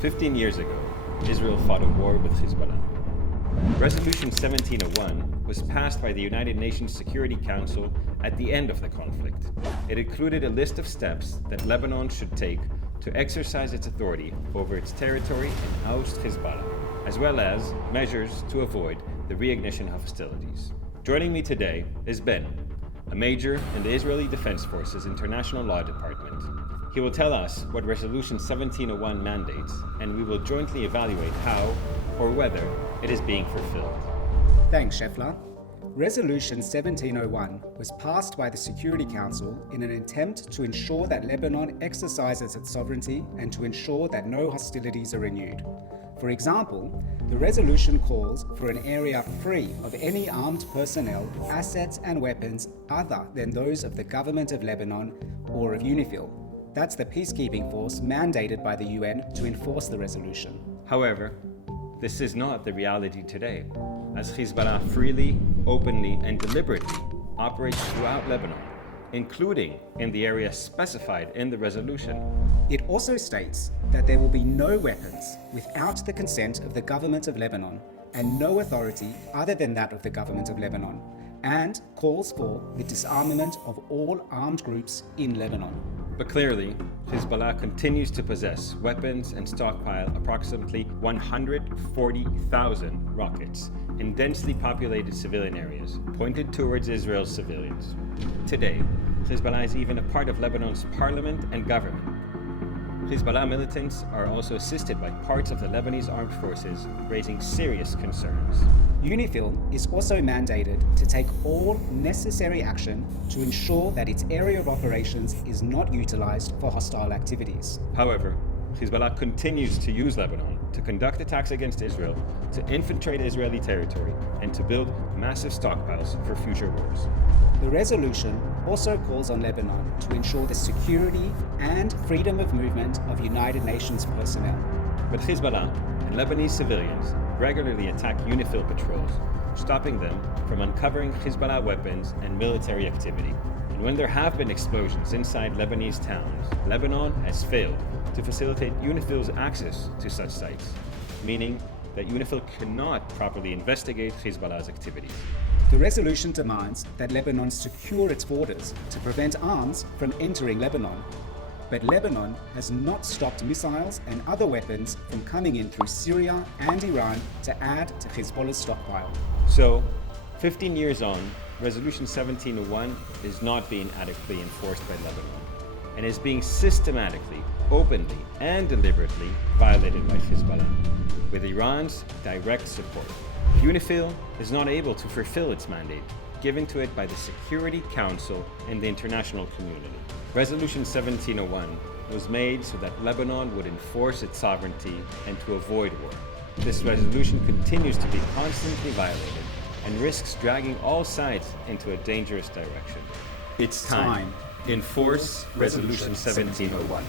15 years ago, Israel fought a war with Hizballa. Resolution 1701 was passed by the United Nations Security Council at the end of the conflict. It included a list of steps that Lebanon should take to exercise its authority over its territory and oust Hizballa, as well as measures to avoid the reignition of hostilities. Joining me today is Ben, a major in the Israeli Defense Forces International Law Department. He will tell us what Resolution 1701 mandates, and we will jointly evaluate how or whether it is being fulfilled. Thanks, Shefler. Resolution 1701 was passed by the Security Council in an attempt to ensure that Lebanon exercises its sovereignty and to ensure that no hostilities are renewed. For example, the resolution calls for an area free of any armed personnel, assets and weapons other than those of the government of Lebanon or of UNIFIL. That's the peacekeeping force mandated by the UN to enforce the resolution. However, this is not the reality today, as Hizballa freely, openly, and deliberately operates throughout Lebanon, including in the area specified in the resolution. It also states that there will be no weapons without the consent of the government of Lebanon and no authority other than that of the government of Lebanon, and calls for the disarmament of all armed groups in Lebanon. But clearly, Hizballa continues to possess weapons and stockpile approximately 140,000 rockets in densely populated civilian areas, pointed towards Israel's civilians. Today, Hizballa is even a part of Lebanon's parliament and government. Hizballa militants are also assisted by parts of the Lebanese armed forces, raising serious concerns. UNIFIL is also mandated to take all necessary action to ensure that its area of operations is not utilized for hostile activities. However, Hizballa continues to use Lebanon to conduct attacks against Israel, to infiltrate Israeli territory, and to build massive stockpiles for future wars. The resolution also calls on Lebanon to ensure the security and freedom of movement of United Nations personnel. But Hizballa and Lebanese civilians regularly attack UNIFIL patrols, stopping them from uncovering Hizballa weapons and military activity. And when there have been explosions inside Lebanese towns, Lebanon has failed to facilitate UNIFIL's access to such sites, meaning that UNIFIL cannot properly investigate Hizballa's activities. The resolution demands that Lebanon secure its borders to prevent arms from entering Lebanon. But Lebanon has not stopped missiles and other weapons from coming in through Syria and Iran to add to Hezbollah's stockpile. So, 15 years on, Resolution 1701 is not being adequately enforced by Lebanon and is being systematically, openly, and deliberately violated by Hizballa, with Iran's direct support. UNIFIL is not able to fulfill its mandate given to it by the Security Council and the international community. Resolution 1701 was made so that Lebanon would enforce its sovereignty and to avoid war. This resolution continues to be constantly violated and risks dragging all sides into a dangerous direction. It's time. Enforce Resolution 1701.